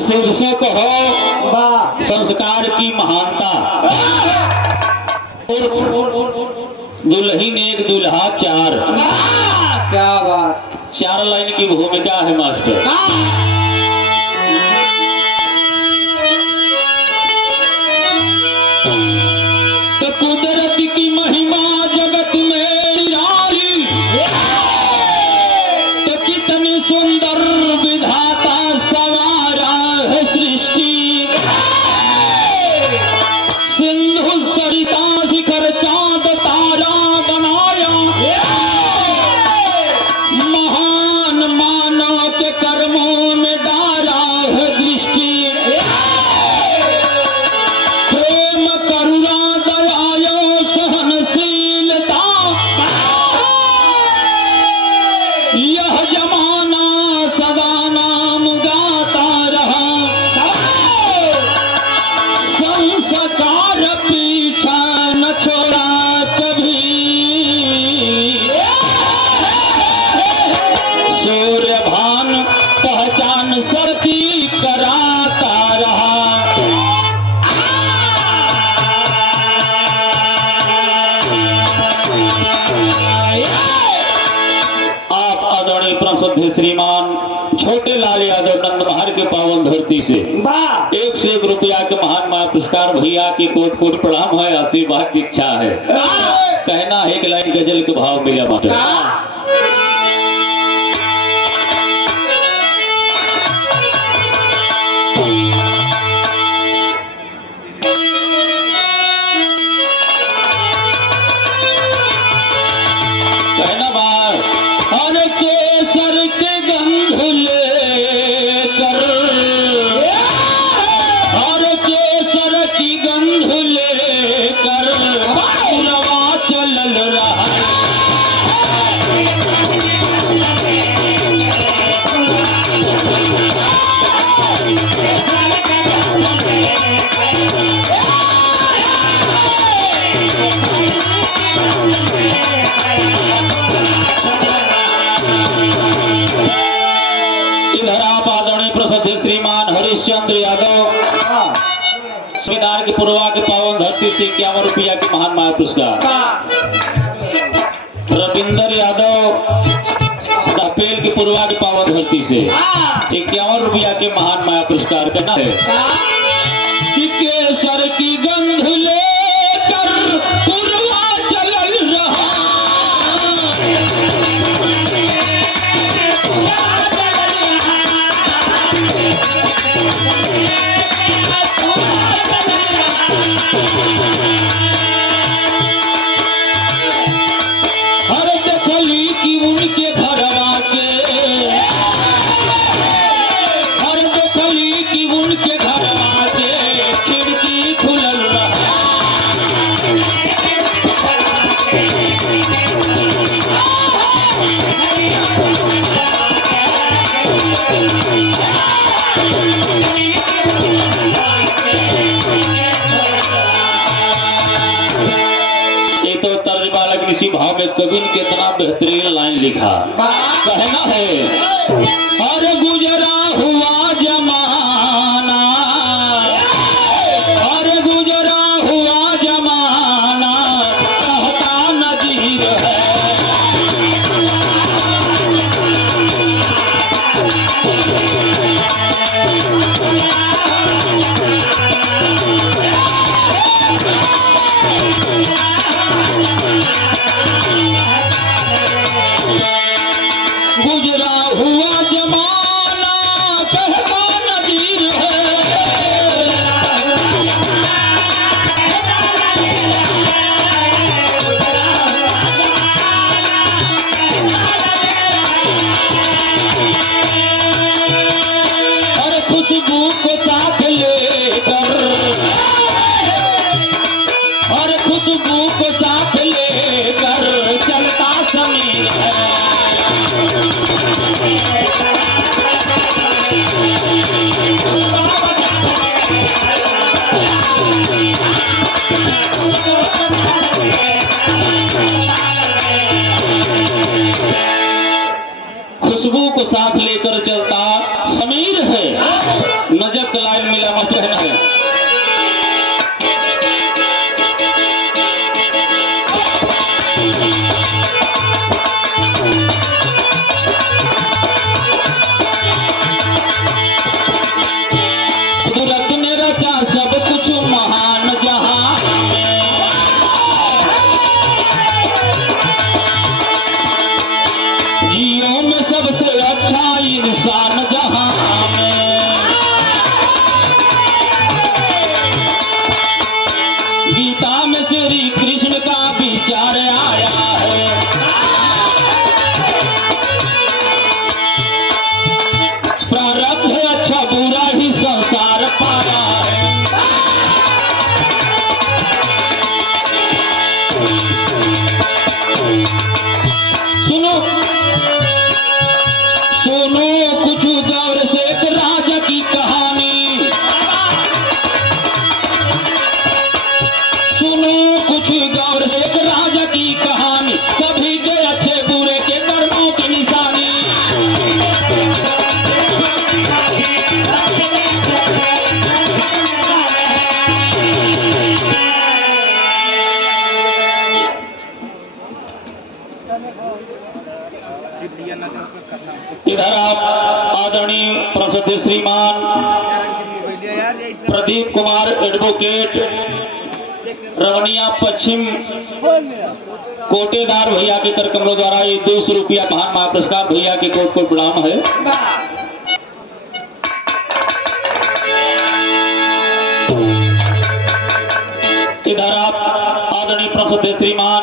शीर्षक हो संस्कार की महानता और दुल्हन एक दुल्हा चार। क्या बात, 4 लाइन की भूमिका है मास्टर। तो कुदरत की महिमा जगत में निराली, तो कितनी सुंदर विधाता सवारा है सृष्टि। सिंधु सरिता शिखर चांद तारा बनाया, महान मानव के कर्मों में डाला है दृष्टि। प्रेम करुणा दया सहनशीलता, यह जमाना सदा नाम गाता रहा। संस्कार पीछा न छोड़ा कभी, सूर्यभान पहचान सबकी कराता रहा। आप आदरणीय प्रसिद्ध श्रीमान छोटे लाल यादव नंदनहर के पावन धरती से 1 से 1 रुपया के महान माया पुरस्कार भैया की कोट कोट प्रणाम है, आशीर्वाद की इच्छा है। कहना है कि लाइन गजल के भाव मिला मास्टर। कहना बात, हर केसर के गंध लेकर, हर केसर की गंध लेकर रवा चलल रहा। इधर आप आदरणीय प्रसिद्ध श्रीमान हरिश्चंद्र यादव संविधान की पूर्वा के पावन धरती से 51 रुपया के महान माया पुरस्कार। रविंदर यादव दपेल की पूर्वा की पावन धरती से 51 रुपया के महान माया पुरस्कार। कहना है कि केसर की गंध लेकर पूर्वा चलल रहा। हर देखली कि उनके घरवा के, हर देखली कि उनके घरवा के खिड़की खुलल रहा। ये तो तर्जमा लग इसी भाव में कवि ने कितना बेहतरीन लाइन लिखा। कहना है, अरे गुजरा हुआ जमाना, अरे गुजरा हुआ जमाना कहता नजीर है। गुजरा हुआ जमाना कहता नजीर है। और खुशबू को साथ लेकर, और खुशबू को साथ लेकर चलता समीर है। खुशबू को साथ लेकर चलता समीर है। नजर इधर आप आदरणीय प्रसिद्ध श्रीमान प्रदीप कुमार एडवोकेट रवनिया पश्चिम कोटेदार भैया के कर कमलों द्वारा ये 200 रुपया महान महापुरस्कार भैया के कोट को प्रणाम है। इधर आप आदरणीय प्रसिद्ध श्रीमान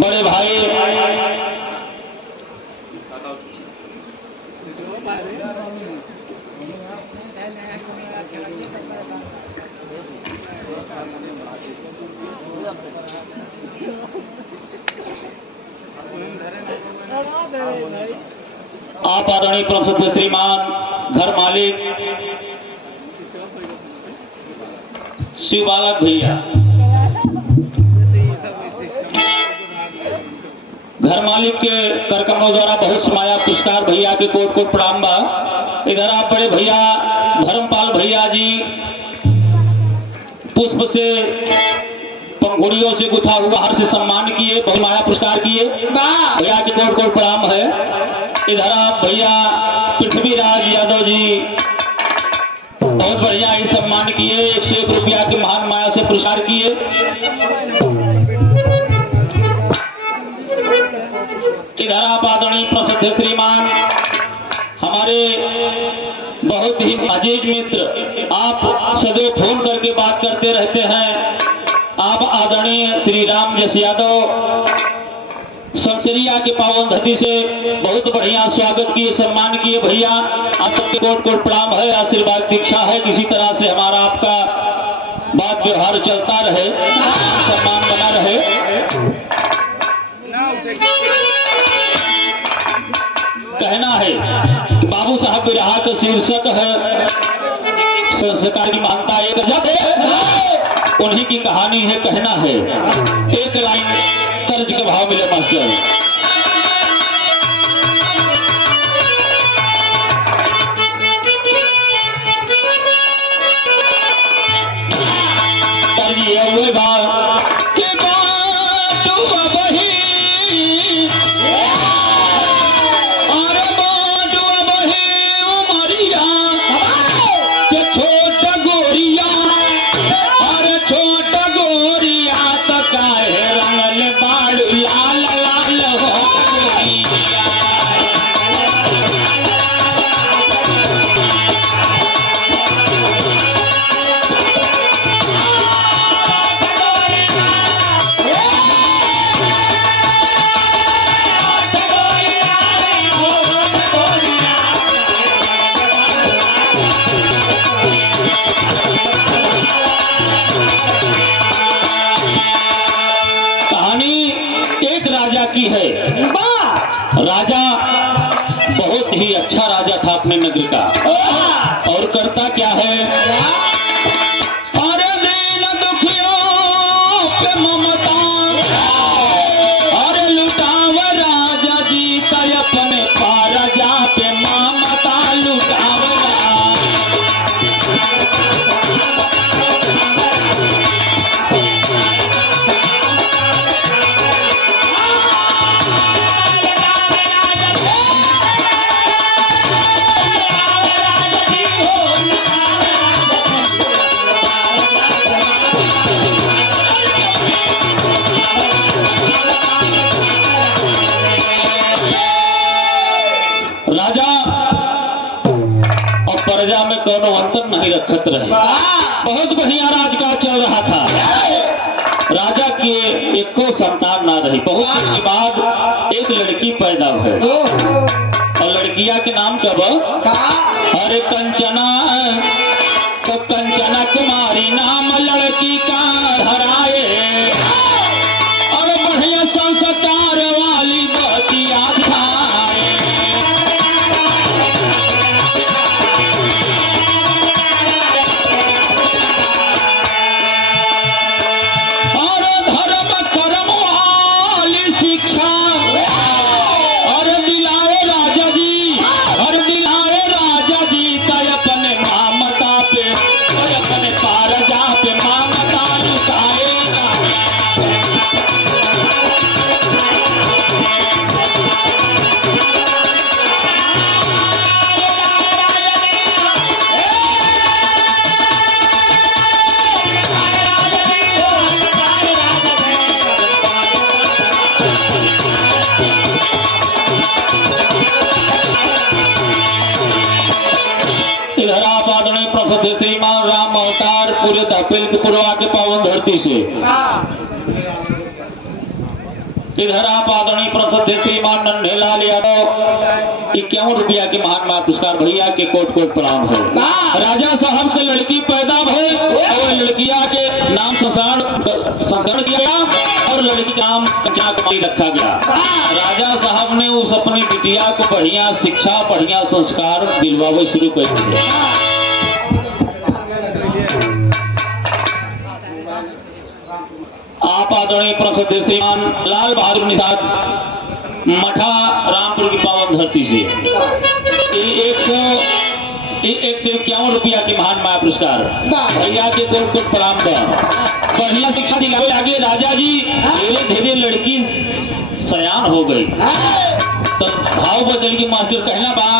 बड़े भाई आप आदरणीय प्रसिद्ध श्रीमान घर मालिक शिव बालक भैया घर मालिक के करकमों द्वारा बहुत समाया पुरस्कार भैया के कोट को प्रणाम बा। इधर आप बड़े भैया धर्मपाल भैया जी पुष्प से पंखुड़ियों से गुथा हुआ हार से सम्मान किए, बहुत माया पुरस्कार किए, भैया के कोट को प्रणाम है। इधर आप भैया पृथ्वीराज यादव जी बहुत बढ़िया ही सम्मान किए, 101 रुपया के महान माया से पुरस्कार किए। इधर आप आदरणीय प्रसिद्ध श्रीमान हमारे बहुत ही अजीज मित्र, आप सदैव फोन करके बात करते रहते हैं, आप आदरणीय श्री राम जस यादव शमशेरिया के पावन धरती से बहुत बढ़िया स्वागत किए, सम्मान किए। भैया आप सबके कोट कोट प्रणाम है, आशीर्वाद दीक्षा है, किसी तरह से हमारा आपका बात व्यवहार चलता रहे, सम्मान बना रहे। कहना है कि बाबू साहब बिरहा का शीर्षक है संस्कार की महानता एक अजब है, उन्हीं की कहानी है कहना है। एक लाइन तर्ज के भाव मिले मास्टर। तर्ज ये हुए भाव के बाटू बही और बाटू बही उमरिया के छोटा गोरिया और छोटा गोरिया तो काहे रंगल बाड़ू लाल लाल हो गोरिया। एक राजा की है, राजा बहुत ही अच्छा राजा था अपने नगर का, और करता क्या है, अरे दीन दुखियों पे ममता, अरे लुटाव राजा जीता अपने पारजा पे ममता लुटाव। राजा और प्रजा में कोनो अंतर नहीं रखत रहे, बहुत बढ़िया राजकाज चल रहा था। राजा के एको संतान ना रही, बहुत दिन के बाद एक लड़की पैदा हुई, और लड़किया के नाम कब, अरे कंचना, तो कंचना कुमारी नाम लड़की का धराए, और बढ़िया संस्कार वाली बतिया खाए। और धर्म कर्म वाली शिक्षा और दिलाए राजा जी, और दिलाए राजा जी का अपने मामता पे और अपने पारजा पे मामता लुटाए। धरती से। इधर आप आदरणीय प्रसिद्ध श्रीमान नन्हेलाल यादव 51 रुपया के महान माया पुरस्कार भैया के कोट कोट प्रणाम है। राजा साहब के लड़की पैदा भई और लड़किया के नाम संस्करण किया गया और लड़की का नाम कन्याकुमारी रखा गया। राजा साहब ने उस अपनी बिटिया को बढ़िया शिक्षा बढ़िया संस्कार दिलवावे शुरू कर दिए। आप आदरणीय प्रसिद्ध श्रीमान लाल बहादुर निषाद मठा रामपुर की पावन धरती से 151 रुपया की महान माया पुरस्कार भैया के कोट कोट प्रणाम बढ़िया शिक्षा दिलावे आगे। राजा जी धीरे धीरे लड़की सयान हो गई तो भाव बदल के मास्टर कहना बा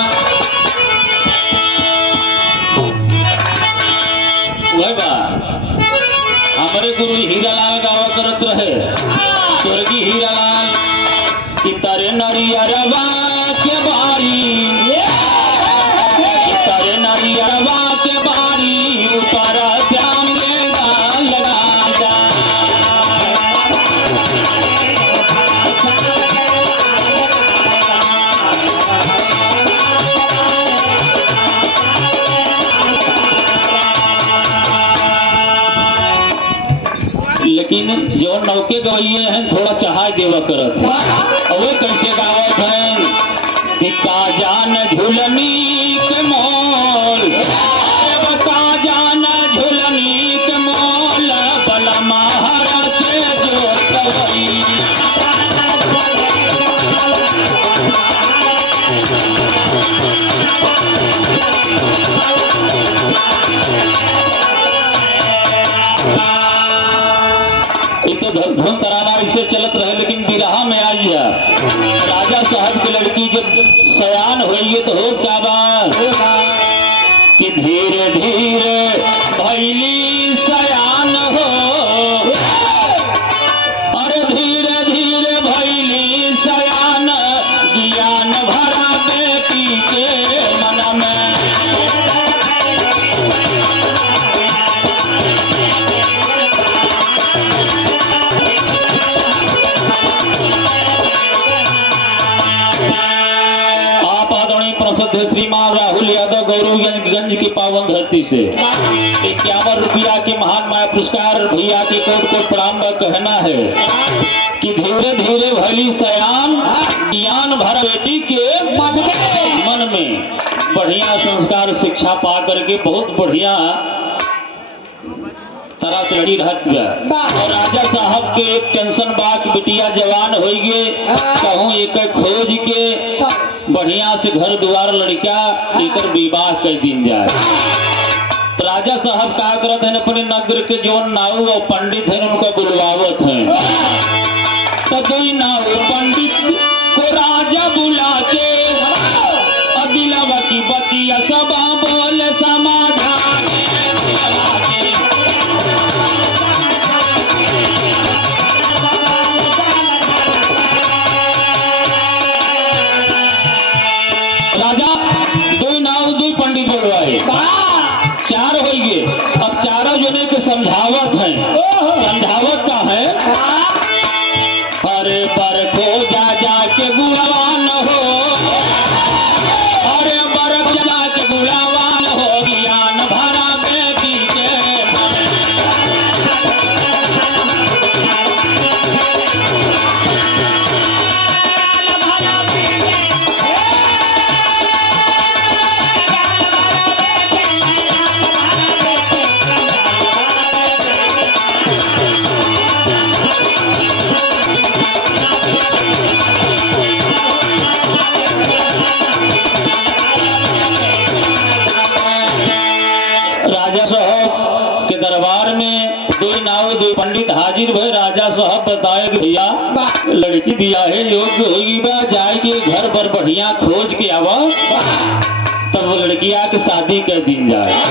वही बा हमारे गुरु हीरालाल गावा करत रहे स्वर्गीय हीरालाल कि तारे नरियरवा के बारी तारे नरियरवा के बारी ऊपर श्याम लगा जा लेकिन जो नौके गवैये हैं थोड़ा चढ़ा देवा करत है वे कैसे गावत हैं कि का जान झुलनी के मोल का जान झुलनी के मोल बला महारा के जो कवई धुन तराना इसे चलत रहे लेकिन बिरहा में आई है राजा साहब की लड़की जब सयान हुई तो हो क्या बात कि धीरे धीरे भैली सयान हो अरे धीरे धीरे भैली सयान ज्ञान भरा बेटी के मन में प्रसिद्ध श्रीमान राहुल यादव गौरवगंज की पावन धरती से 51 रुपया के महान माया पुरस्कार भैया की कोट कोट प्रणाम का कहना है कि धीरे धीरे भली सयान ज्ञान भर बेटी के मन में बढ़िया संस्कार शिक्षा पा करके बहुत बढ़िया तरह से लड़ी रहत गया और राजा साहब के एक टेंशन बाक बिटिया जवान हो गए कहूँ एक खोज के बढ़िया से घर द्वार लड़का एक विवाह कर दिन जाए। तो राजा साहब क्या करत है अपने नगर के जो नाऊ और पंडित है उनका बुलवावत है तो दो नाऊ पंडित को राजा बुला के दिलावा की बतिया सब बोल समाधान राजा दो नाव दो पंडित बोलवाए 4 हो गए। अब चारों जने के समझावत है समझावत का है अरे पर को जा जा के गुणवान हो अरे बरफ जा के गुणवान हो ज्ञान भरा बेटी के राजा साहब के दरबार में दो नाव दो पंडित हाजिर भय। राजा साहब बताए कि भैया लड़की दिया है योग्य होगी बा जाएगी घर पर बढ़िया खोज के आवा तब वो लड़किया के शादी कर दिन जाए।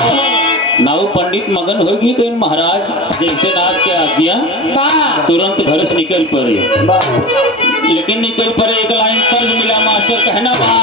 नाव पंडित मगन होगी तो महाराज जैसे नाथ के आज्ञा तुरंत घर से निकल पड़े लेकिन निकल पड़े एक लाइन कर्ज मिला मास्टर कहना बा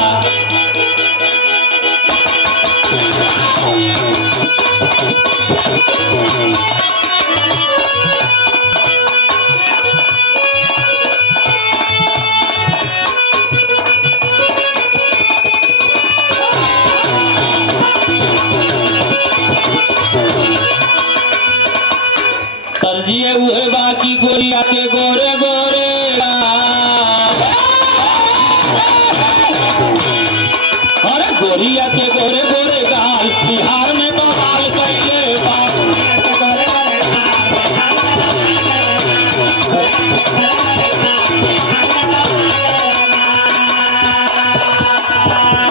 गोरिया के गोरे गोरे गाल बिहार में बवाल कैले बा।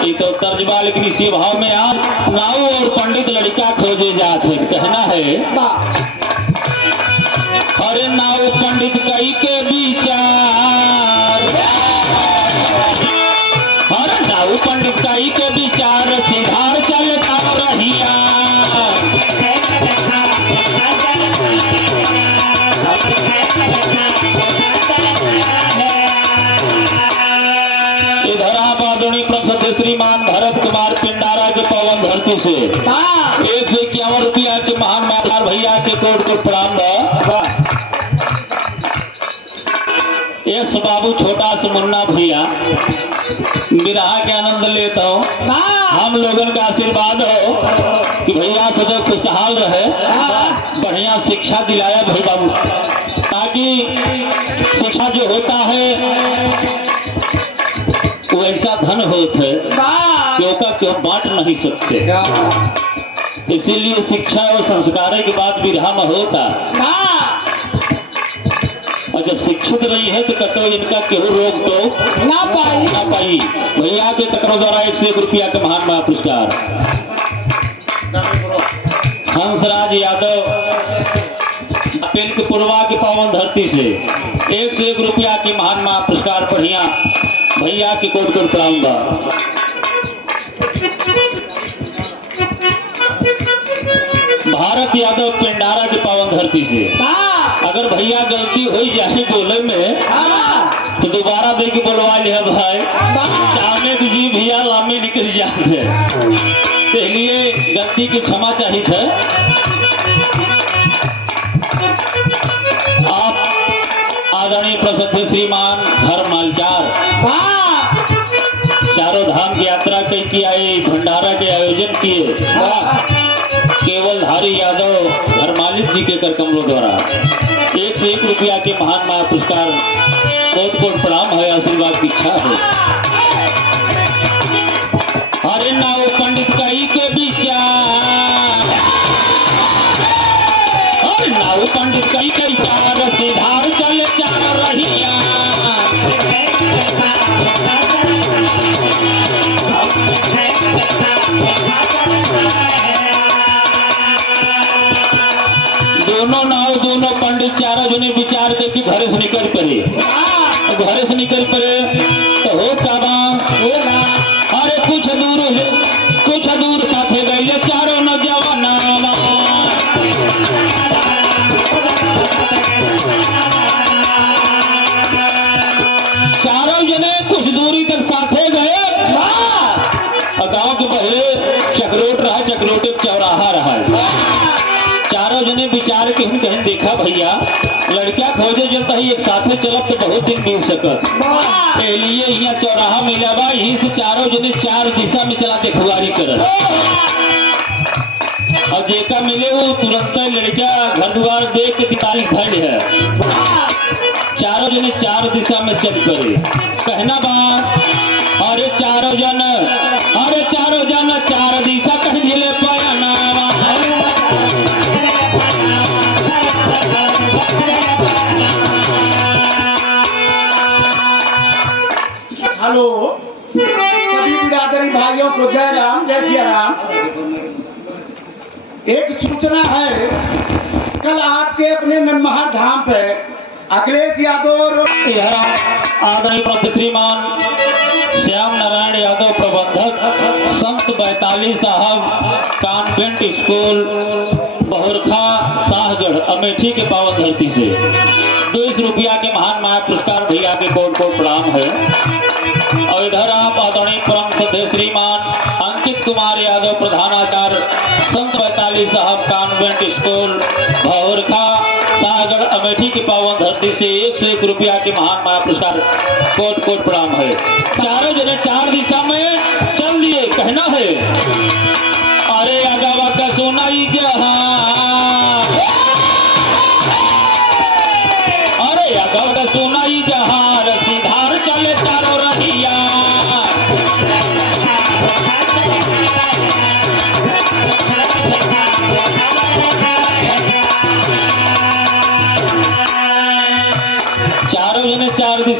ये तो तर्जबा लेकिन इसी भाव में आज नाऊ और पंडित लड़का खोजे जाते कहना है अरे नाऊ पंडित कई के विचार, अरे नाऊ पंडित कई के विचार सिधार चलता रहिया। इधर आप आदरणीय प्रसिद्ध श्रीमान भरत कुमार पिंडारा के पवन धरती से 151 रुपया के महान मातार भैया के कोट को प्रणाम बा। यस बाबू छोटा सा मुन्ना भैया विरहा के आनंद लेता हूँ। हम लोगों का आशीर्वाद हो कि भैया सदैव खुशहाल रहे, बढ़िया शिक्षा दिलाया भाई बाबू, ताकि शिक्षा जो होता है वो ऐसा धन होता है क्यों का क्यों बांट नहीं सकते। इसीलिए शिक्षा और संस्कार के बाद विरहा में होता, और जब शिक्षित रही है तो कतो इनका केहू रोक तो ना पाई। भैया के ककरों द्वारा 101 रुपया का महान महापुरस्कार हंसराज यादव पेन के पूर्वा के पावन धरती से 101 रुपया की महान महापुरस्कार बढ़िया भैया की कोट कोट प्रणाम बा। भारत यादव पिंडारा के पावन धरती से अगर भैया गलती हो जाए बोले में तो दोबारा दे के बोलवा लिया भाई, चावने की जी भैया लामे निकल जाते इसलिए गलती की क्षमा चाहिए थे। आप आदरणीय प्रसिद्ध श्रीमान घर मालचार चारों धाम की यात्रा की आए भंडारा के आयोजन किए केवल धारी यादव घर मालिक जी के कर कमलों द्वारा 101 रुपया के महान महापुरस्कार कोट कोट प्रणाम है, आशीर्वाद की इच्छा है। अरे नाव पंडित कई के विचार, अरे नाव पंडित कई के विचार सिधार चल चार रहिया। दोनों नाव दोनों पंडित चारों जने विचार करके घरे से निकल पड़े, घरे से निकल पड़े तो हो काबा अरे कुछ दूर साथे गए चारों नौजवान। चारों जने कुछ दूरी तक साथे गए, गांव के पहले चकरोट रहा, चकरोटे चौराहा रहा। चारों जने विचार के हम कहीं देखा भैया लड़का खोजे जब एक साथे चलब तो बहुत दिन बीत सकत, लिए यहाँ चौराहा मिला बा, यही से चारों जने चार दिशा में चला देखवारी कर और जेका मिले वो तुरंत लड़का घर द्वार देख के तारीख धैर्य है। चारों जने चार दिशा में चल पड़े, कहना बा अरे चारों जन चार दिशा कह जिले पाया ना। हेलो सभी बिरादरी भाइयों को जय राम जय सिया राम। एक सूचना है, कल आपके अपने ननमहा धाम पे अखिलेश यादव और आदरणीय श्रीमान श्याम नारायण यादव प्रबंधक संत बैताली साहब कॉन्वेंट स्कूल बहुरखा शाहगढ़ अमेठी के पावन धरती से 200 रुपया के महान महापुरस्कार भैया के कोट को प्रणाम है। और इधर आप आदरणीय परम श्रद्धेय श्रीमान अंकित कुमार यादव प्रधानाचार्य संत बैताली साहब कॉन्वेंट स्कूल बहुरखा शाहगढ़ अमेठी की पावन धरती से 101 रुपया के महान महापुरस्कार कोट कोट प्रणाम है। चारों जने चार दिशा में चल दिए, कहना है अरे अगवा का सोनाई जहां, अरे अगवा का सोनाई जहां सीधार चले चारों रहिया।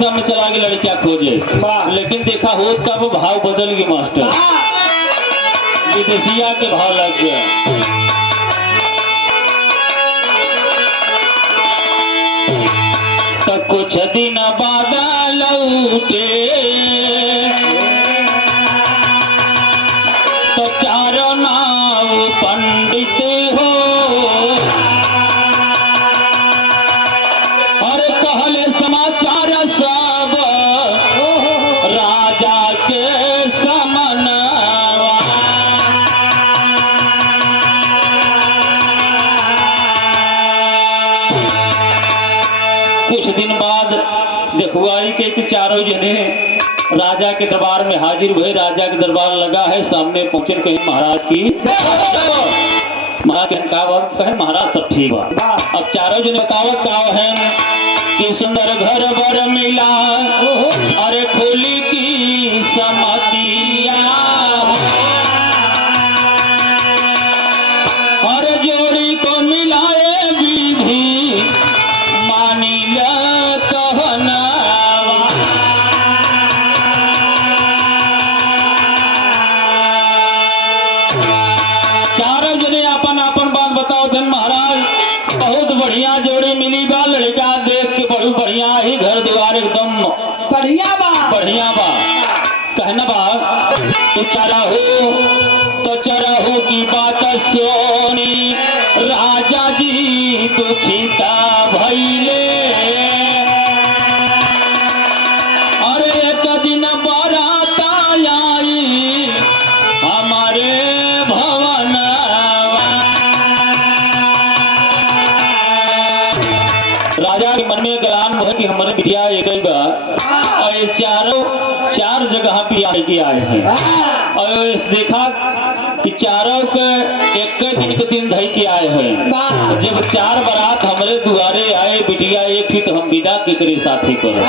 विदेशा में चला गया लड़कियां खोजे, लेकिन देखा होत का वो भाव बदल गया मास्टर, विदेशिया के भाव लग गया। तो कुछ दिन बाद लौटे तो चारों नाव पंडित हो, और कहले समाचार सब राजा के समनवा। कुछ दिन बाद देखुआई के चारों जने राजा के दरबार में हाजिर हुए। राजा के दरबार लगा है, सामने पहुंचे, कहीं महाराज की महाराज के कहे महाराज सब ठीक बा। अब चारों जने बतावत का है कि सुंदर घर बर मिला, अरे खोली की समतिया, और जोड़ी को मिलाए विधि मानी कहना। चारों जने अपन अपन बात बताओ धन महाराज, बहुत बढ़िया जोड़ी मिली बा, लड़का देख के बहुत बढ़िया ही, घर द्वार एकदम बढ़िया बा, बढ़िया बा। कहना बा तो चरहू की बात सोनी, राजा जी दुखिता भइले, अरे एक दिन बारात आई हमारे भवन। राजा के मन में गलान है कि हमारे बिटिया एक ही बार चार जगह ब्याह किया है, और देखा कि चारों के एक दिन के दिन धई के आए हैं। जब चार बारात हमारे दुआरे आए, बिटिया एक ही तो हम विदा के करे साथी करो।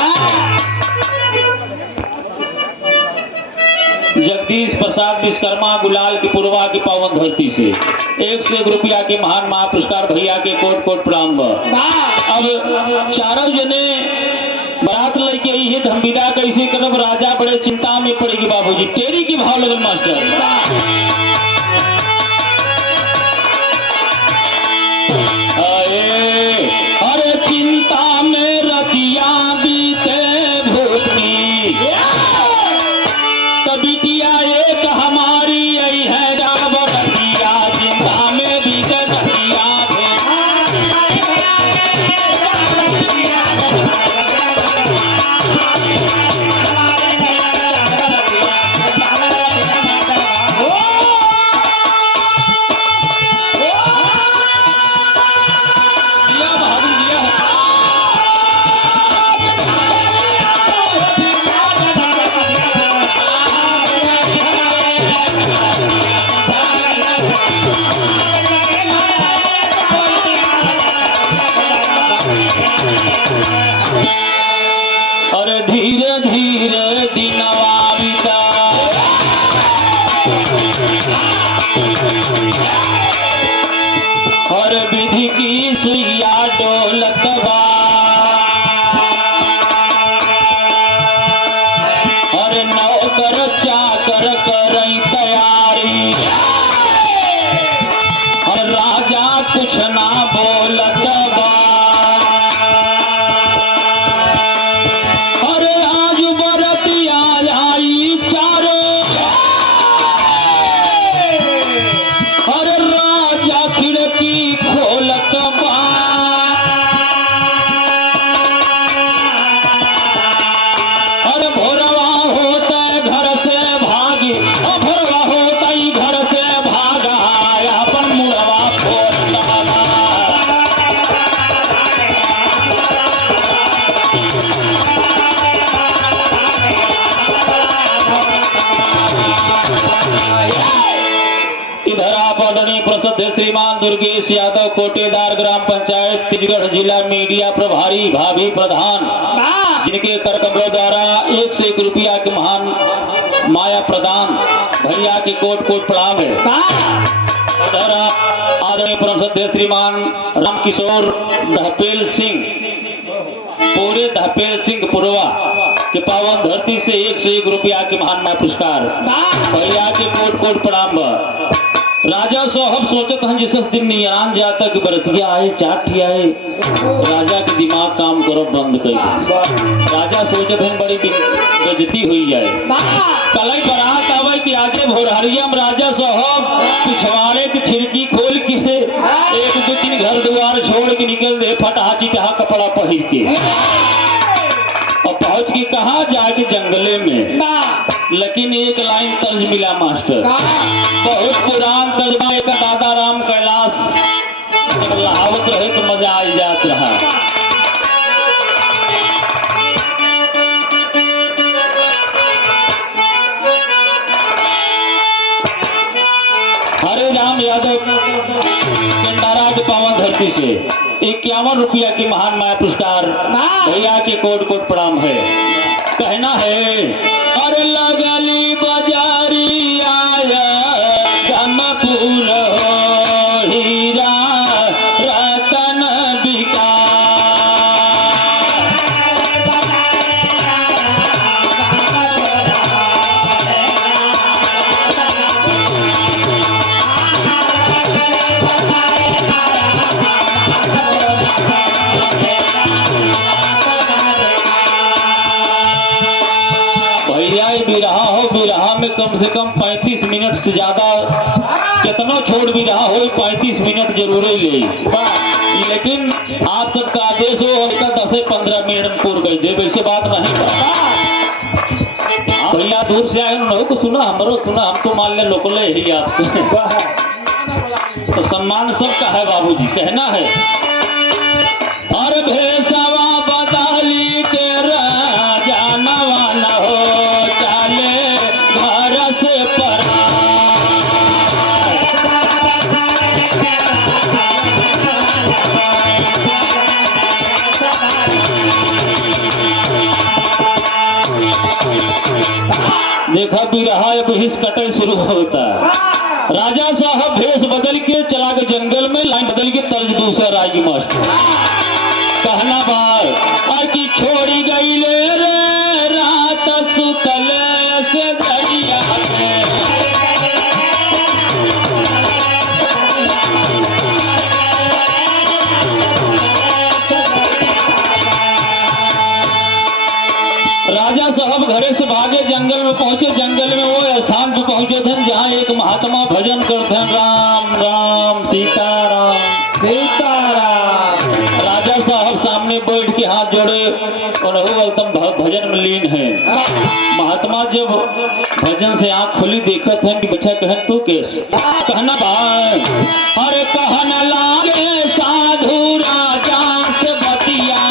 जगदीश प्रसाद विश्वकर्मा गुलाल की पूर्वा की पावन धरती से 101 रुपया के महान महापुरस्कार भैया के कोट कोट प्रणाम। अब चारों जने बारात लेके आई है, हम विदा कैसे करब? राजा बड़े चिंता में पड़ेगी। बाबूजी तेरी की भाव लगन मास्टर। अरे चिंता में रतिया बीते भूखी, बिटिया एक हमारी आई है राम रतिया, चिंता में बीते रतिया। अरे धीरे धीरे दिनवा बीता, और विधि की सुइया डोलत बा, और नौकर चाकर करई तैयारी, और राजा कुछ ना बोलत बा। श्रीमान दुर्गेश यादव कोटेदार ग्राम पंचायत तिजगढ़ जिला मीडिया प्रभारी भाभी प्रधान, जिनके कर कमलों द्वारा 101 रुपया के महान माया प्रदान भैया की कोट कोट प्रणाम है। आदरणीय परम श्रद्धेय श्रीमान रामकिशोर दहपेल सिंह पूरे धपेल सिंह पुरवा के पावन धरती से 101 रुपया के महान पुरस्कार भैया के कोट कोट प्रणाम बा। राजा साहब सोचत हैं जिस दिन नियरान जाता कि बरतिया आए चाठी आए राजा के दिमाग काम करो बंद कर। राजा सोचत हैं बड़ी बेइज्जती हुई जाए। कल बारात आवे कि आगे भोरहरिया में राजा साहब पिछवाड़े की खिड़की खोल के एक दो तीन घर द्वार छोड़ के निकल दे फटहा चिटहा कपड़ा पहन के और पहुंच के कहा जाके जंगले में। लेकिन एक लाइन तर्ज मिला मास्टर, बहुत पुरान तर्जमा एक दादा राम कैलाश जब लहावत रहे तो मजा आ जात रहा। हरे राम यादव कंडारा के पावन धरती से 51 रुपया की महान माया पुरस्कार भैया के कोट कोट प्रणाम है। कहना है अरे लगली बाजारी आया गमपुर हो हीरा रतन बिका। बिरहा में कम से कम 35 मिनट से ज्यादा कितना छोड़ भी रहा हो 35 मिनट जरूर ही ले। लेकिन आप सबका आदेश हो उनका 10-15 मिनट में पूर्ण कर दे, वैसे बात नहीं। भैया दूर से आए उन्होंने को सुना हमरो सुना, हम तो मान ले लोकले ही आपको तो सम्मान सबका है बाबूजी। कहना है और भेसवा बदाली के राजा नवान हो चाले घर से परा। देखा बिरहा अब हिस कटे शुरू होता है। राजा साहब भेष बदल के चला के जंगल में, लाइन बदल के तर्ज दूसरा आएगी मास्टर। कहना बार की छोड़ी गई ले रे रात सुतल से दरिया में। राजा साहब घरे से भागे जंगल में पहुंचे। जंगल में वो स्थान पे पहुंचे थे जहाँ एक महात्मा भजन करते हैं राम राम सीताराम सीताराम। राजा साहब सामने बैठ के हाथ जोड़े और एकदम भजन में लीन है। महात्मा जब भजन से आंख खुली देखते हैं कि बच्चा कहन तू कैसे। कहना भाई अरे कहना लागे साधु राजा से बतिया।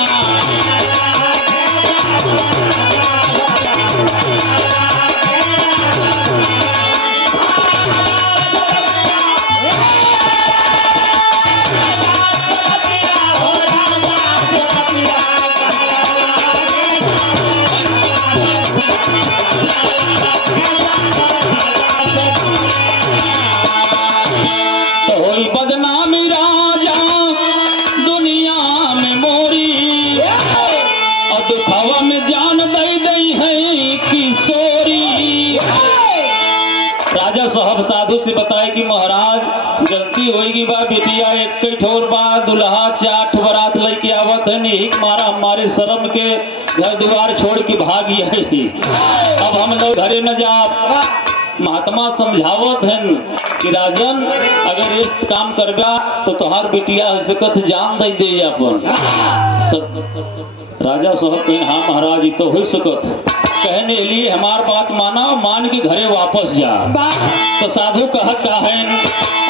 बदनामी राजा दुनिया में मोरी और दुखवा में जान दई दई है किशोरी। राजा साहब साधु से बताए कि महाराज गलती होगी बा बेटिया एक ठोर बा दुल्हा 8 बारात लेके आवत है यही मारा हमारे शर्म के घर द्वार छोड़ के भाग आई। अब हम लोग घरे न जा। महात्मा समझावत हैं कि राजन अगर इस काम करगा तो तुम्हार बिटिया ऐसे कथ जान दे दे अपन। राजा साहब कहें हाँ महाराज तो हो सकत। कहने लिए हमार बात माना, मान के घरे वापस जा। तो साधु कहता है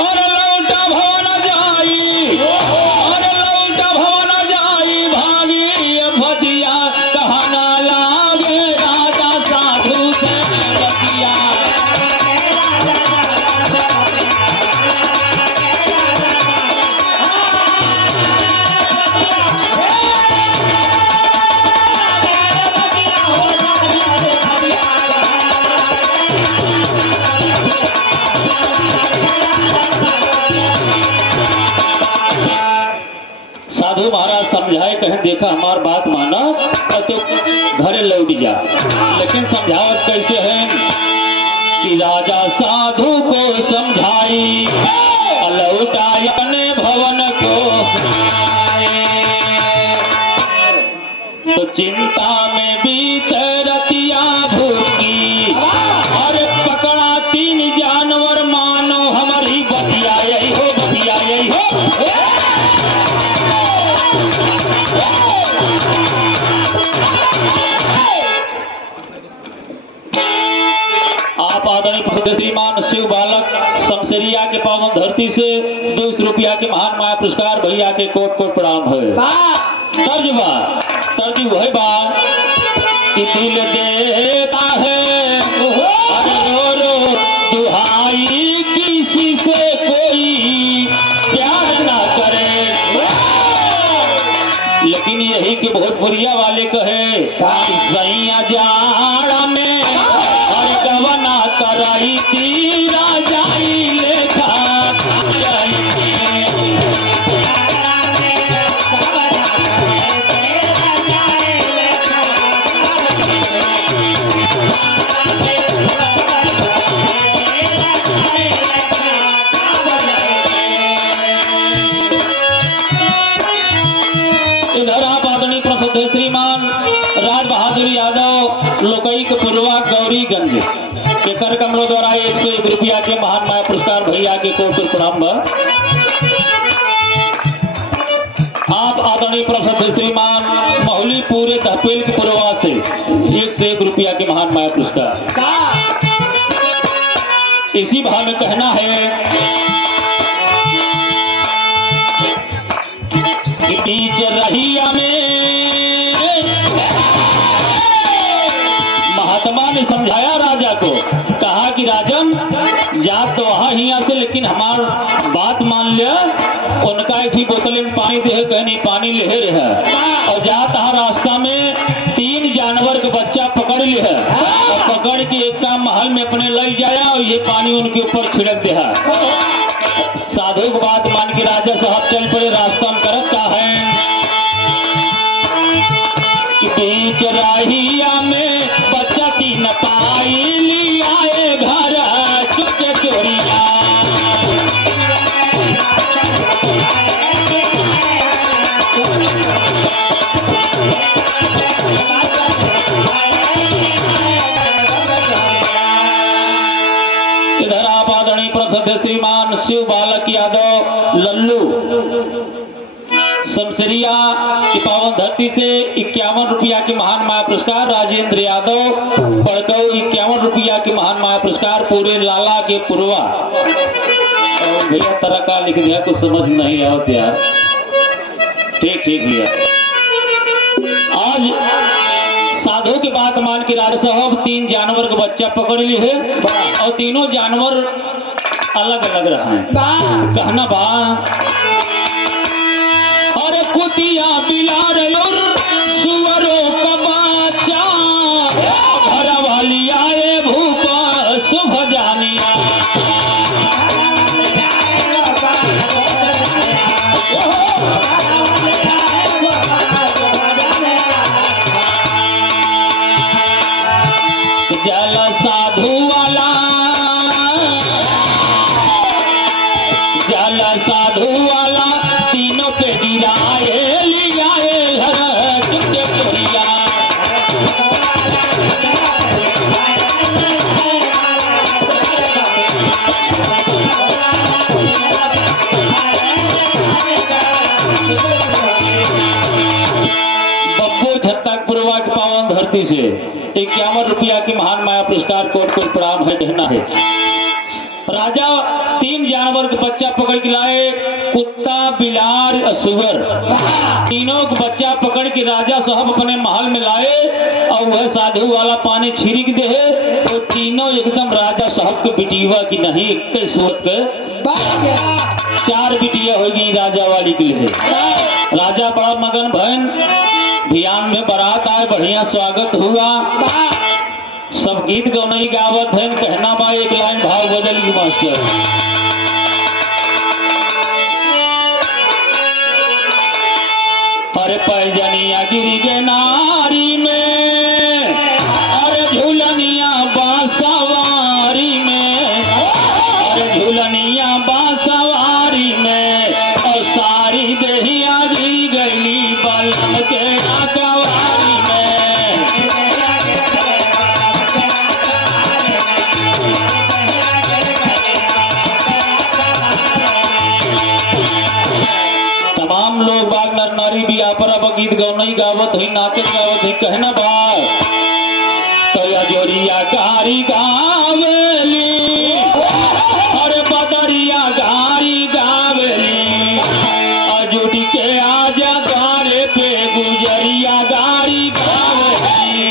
और लौटा भवन जाई, और लौटा भवन जाई भागी भदिया। कहना लागे राजा साधु से बतिया। समझाए कहें देखा हमार बात माना और तो घरे लौट जा, लेकिन समझावत कैसे है कि राजा साधु को समझाई लौटायन भवन को, तो चिंता में बीत रतिया भूखी और पकड़ा 3 जानवर मानो हमारी बतिया यही हो, बतिया यही हो। आप आदरणीय प्रसिद्ध श्रीमान शिव बालक शमशेरिया के पावन धरती से 200 रुपया के महान माया पुरस्कार भैया के कोट कोट प्रणाम है। तर्ज वही बात कि दिल देता है रो रो दुहाई किसी से कोई प्यार ना करे, लेकिन यही कि बहुत बुरिया वाले कहे सैया जाड़ा में और गवना कराई तीरा जाई लेखा श्रीमान राज बहादुर यादव लोकई के पूर्वा गौरीगंज के कर कमरों द्वारा 101 रुपया के महान माया पुरस्कार भैया के कोट प्रणाम। आप आदरणीय प्रसिद्ध श्रीमान महुली पूरे तहसील के पूर्वा से 101 रुपया के महान माया पुरस्कार। इसी भाव में कहना है कि बीच रहिया में महात्मा ने समझाया राजा को, कहा कि राजन जात तो वहां ही से, लेकिन हमार बात मान लिया। उनका एक ही बोतल में पानी दे कहनी पानी ले रहे और जात रास्ता में 3 जानवर का बच्चा पकड़ लिया और पकड़ के एक का महल में अपने ले जाया और ये पानी उनके ऊपर छिड़क दिया। साधु की बात मान के राजा साहब चल पड़े। रास्ता में करत का है कि बीच राहिया में बच्चा 3 पाई लियाए घर चुपके चोरिया, इधर आप आदरणीय प्रसिद्ध श्रीमान शिव बालक यादव लल्लू शमशेरिया की पावन धरती से 51 रुपया के महान माया पुरस्कार। राजेंद्र यादव बड़कऊ 51 रुपया के महान माया पुरस्कार पूरे लाला के पूर्वा। और भैया तरह का लिख दिया कुछ समझ नहीं आओ यार। ठीक ठीक भैया। आज साधु की बात मान के राजा साहब 3 जानवर का बच्चा पकड़ लिए है और तीनों जानवर अलग अलग रहा है। कहना बा और कुतिया बिलार और सुअरों का बच्चा घर वाली आए भूपा शुभ जानिया, जल साधु वाला जल साधु वाला तीनों पे गिराए लियाए घर चुपके चोरिया, बब्बू छत्तक पूर्वा की पावन धरती से 51 रुपया की महान माया पुरस्कार कोट कोट प्रणाम है। कहना है राजा 3 जानवर के बच्चा पकड़ के लाए, कुत्ता बिलार सुअर, तीनों का बच्चा पकड़ के राजा साहब अपने महल में लाए और वह साधु वाला पानी छिड़क दे। वो तीनों एकदम राजा साहब के बिटिया की नहीं, एक सूरत के 4 बिटिया होगी राजा वाली के लिए। राजा बड़ा मगन भवन ध्यान में बारात आए, बढ़िया स्वागत हुआ, सब गीत गौनई गावत है। कहना बा एक लाइन भाव बदल गई मास्टर। अरे पैजनिया गिरी गे नारी में, अरे झूलनिया बांसवारी में, अरे झूलनिया बांसवारी में, और सारी देहिया गिरी गईली बलम के कवारी में। तमाम लोग बाग नर नारी भी आपरा गीत गौनई गावत है, नाचत गावत है, कहना बात तो जोरिया कारी गावेली, अरे बदरिया गारी गावेली, अजुटी के आजा द्वारे पे गुजरिया गारी गावेली।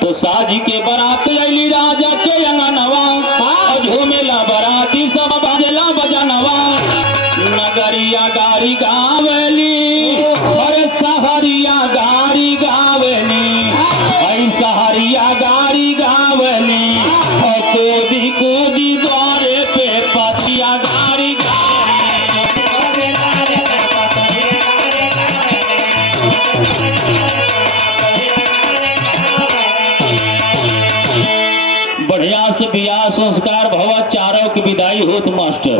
तो साजी के बारात अली राजा के अंगनवा, झूमेला बराती सब बाजला बजनवा, नगरिया गारी गावेली, अरे सहरिया गारी गावेली, ऐ सहरिया गारी गावेली, और कूदी कूदी द्वारे पे पतिया गारी बढ़िया से बियाह संस्कार भवा चारों की विदाई होत मास्टर।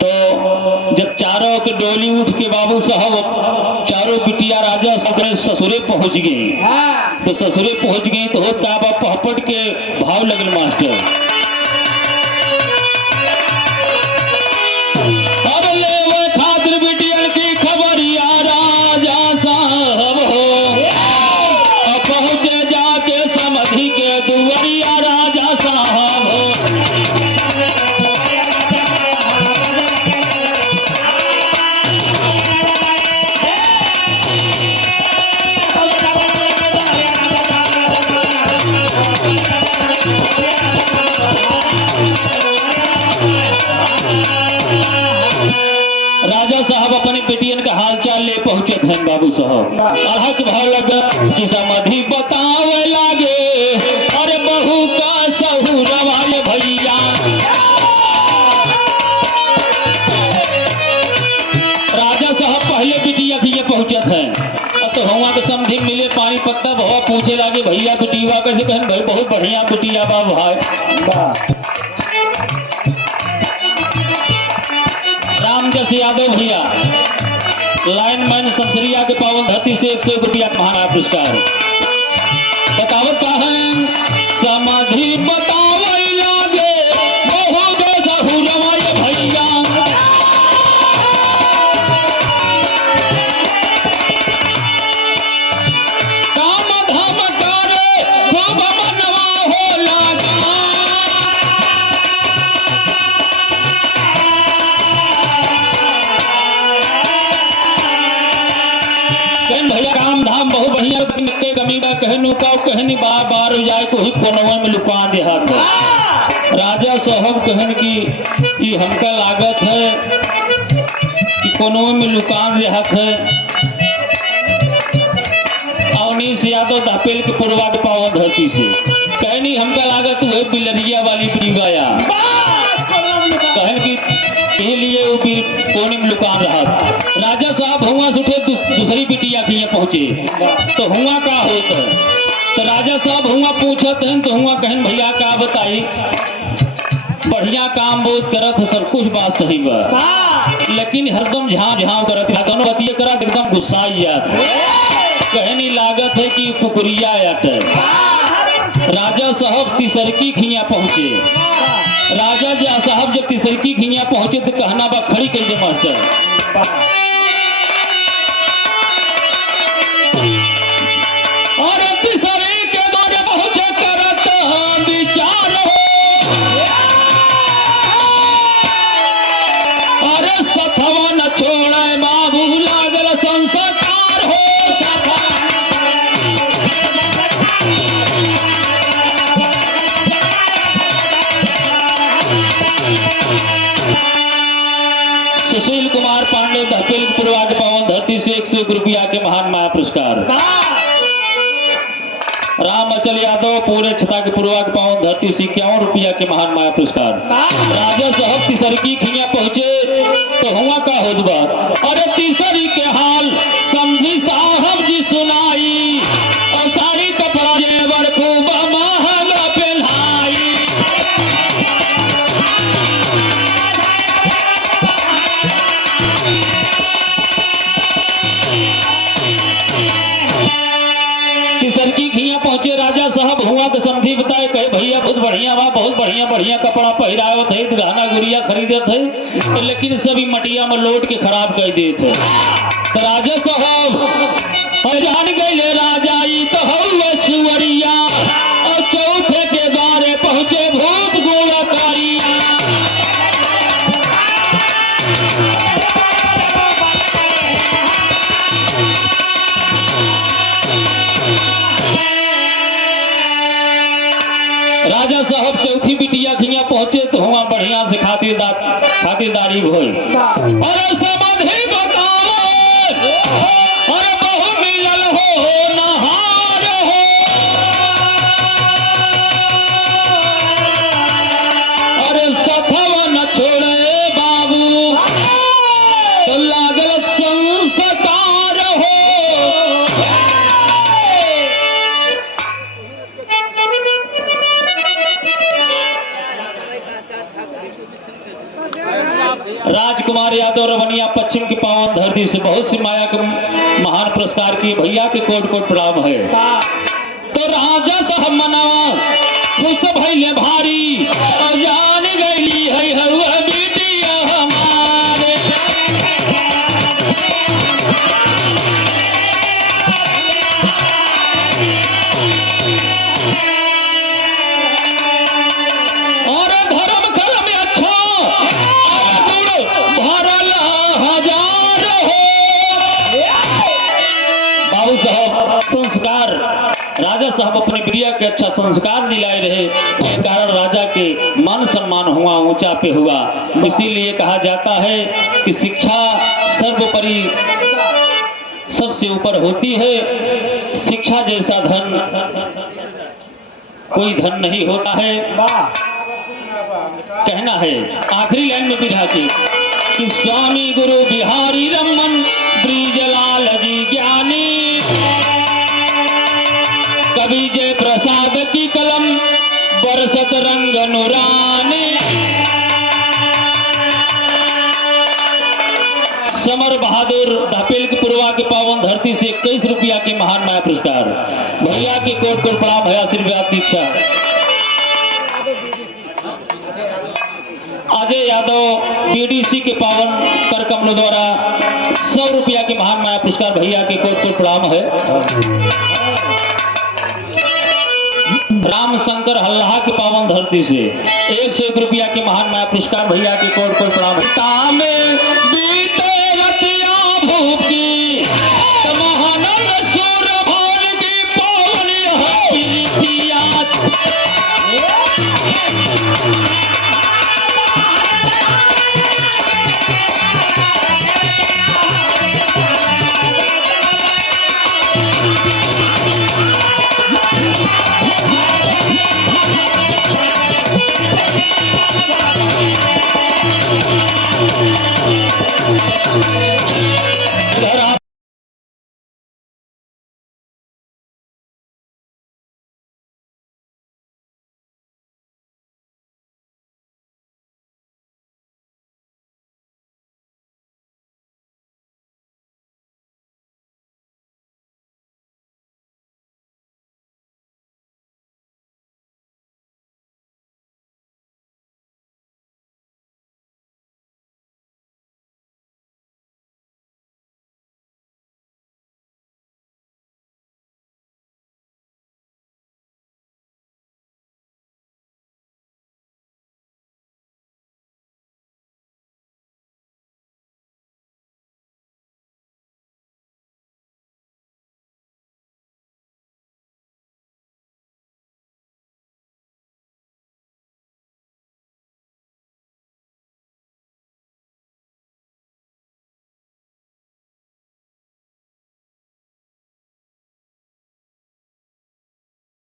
तो जब चारों के डोली उठ के बाबू साहब चारों बिटिया राजा सबने ससुरे पहुंच गई, तो ससुरे पहुंच गई तो होत का बाप पहपट के भाव लगल मास्टर। अब लेवे खातिर बिटियन की खबरिया राजा साहब हो, अब पहुंचे जाके समधि के दुवरिया राजा साहब हो। राजा साहब अपने बेटियन का हालचाल ले पहुंचे थे बाबू साहब। अड़हक भाव लगा कि समधि बतावे लागे, अरे बहू का सहू रवाए भैया। राजा साहब पहले बिटिया के ये पहुंचे थे, तो हुआ के समधि मिले पानी पत्ता भवा पूछे लागे भैया बिटिया कैसे कहन भाई बहुत बढ़िया बिटिया बा भाई। रामजस यादव भैया लाइनमैन संसरिया के पावन धरती से 101 रुपया महाना पुरस्कार। बतावत का है समाधि बतावे लागे बहु के सहू रवाए भैया। काम धाम करे खूब मनवा हो लागा, भैया काम धाम बहुत बढ़िया के गमीबा कहनु का कहनी बार बार जाए को ही कोनवा में लुका दे हाथ। राजा साहब कहन की ये हमका लागत है कि कोनवा में लुकान दे हाथ है। अवनीश यादव दापेल के पुरवा के पावन धरती से कहनी हमका लागत है बिलरिया वाली प्रीवाया, कहन की के लिए वो कोने में लुकान रहा था। राजा साहब हुआ से उठे दूसरी बिटिया के पहुंचे तो हुआ का होता है, तो राजा साहब हुआ पूछत हैं तो हुआ कहन भैया का बताई बढ़िया काम बहुत करत है, सब कुछ बात सही बा, लेकिन हरदम झाँव झाँव करत है, दोनों बतिया करत एकदम गुस्सा ही जात कहनी लागत है कि कुकुरिया आट। राजा साहब तिसरकी खिया पहुंचे। राजा जी साहब जब तिसरकी खिया पहुंचे तो कहना बा खड़ी कह दे मास्टर। और तिसरी के द्वारे पहुंचे करत विचार हो, अरे सथवा न छोड़े बाबू लागल संस्कार हो। सुशील कुमार पांडे धपेल पुरवा के पावन धरती से 101 रुपया के महान माया पुरस्कार। राम अचल यादव पूरे छता के पूर्वा के पावन धरती से 51 रुपया के महान माया पुरस्कार। राजा साहब तीसरकी खिया पहुंचे तो हुआ का होदबा, अरे तीसरी के हाल समझी साहब जी सुनाई, और साड़ी कपड़ा जेवर खूब महंग पहनाई। तीसरकी खिया पहुंचे राजा साहब हुआ तो समझी बताए, कहे भैया बहुत बढ़िया बा, बहुत बढ़िया बढ़िया कपड़ा पहराए थे, गहना गुड़िया खरीदे थे, लेकिन सभी मटिया में लौट के खराब कर दिए थे। तो राजा साहब जान गए राजा ई तो हौवे सुवरिया, और चौथे के द्वारे पहुंचे भूत गुणकारिया। राजा साहब चौथी बिटिया खिया पहुंचे तो हुआ बढ़िया से खातिरदारी भई, और समाधि बताओ, और बहु मिलल हो नहार हो, अरे सथवा न छोड़े बाबू तो लागल संस्कार हो। राजकुमार यादव रवनिया पश्चिम की पावन धरती से बहुत सी माया के महान पुरस्कार की भैया के कोट कोट प्रणाम है। तो राजा साहब मनावा खुश भइले भारी, और जान गई है हवा बेटिया हमारे। और धर्म कर्म अच्छा भरल हजार हो। बाबू साहब संस्कार राजा साहब अपने प्रिया के अच्छा संस्कार दिलाए रहे, के कारण राजा के मान सम्मान हुआ, ऊंचा पे हुआ। इसीलिए कहा जाता है कि शिक्षा सर्वोपरि सबसे ऊपर होती है। शिक्षा जैसा धन कोई धन नहीं होता है। कहना है आखिरी लाइन में बिरहा की कि स्वामी गुरु बिहारी रमन ब्रिजलाल जी ज्ञानी, कवि जय प्रसाद की कलम बरसत रंग नुरानी। समर बहादुर धापेल की पूर्वा के पावन धरती से 21 रुपया के महान माया पुरस्कार। भैया की कोट कोट प्रणाम है, आशीर्वाद की इच्छा। अजय यादव बीडीसी के पावन कर कमलों द्वारा 100 रुपया के महान माया पुरस्कार। भैया की कोट कोट प्रणाम है। राम शंकर हल्लाहा की पावन धरती से 101 रुपया के महान माया पुरस्कार। भैया की कोट कोट प्रणाम है। तामे बीते रतिया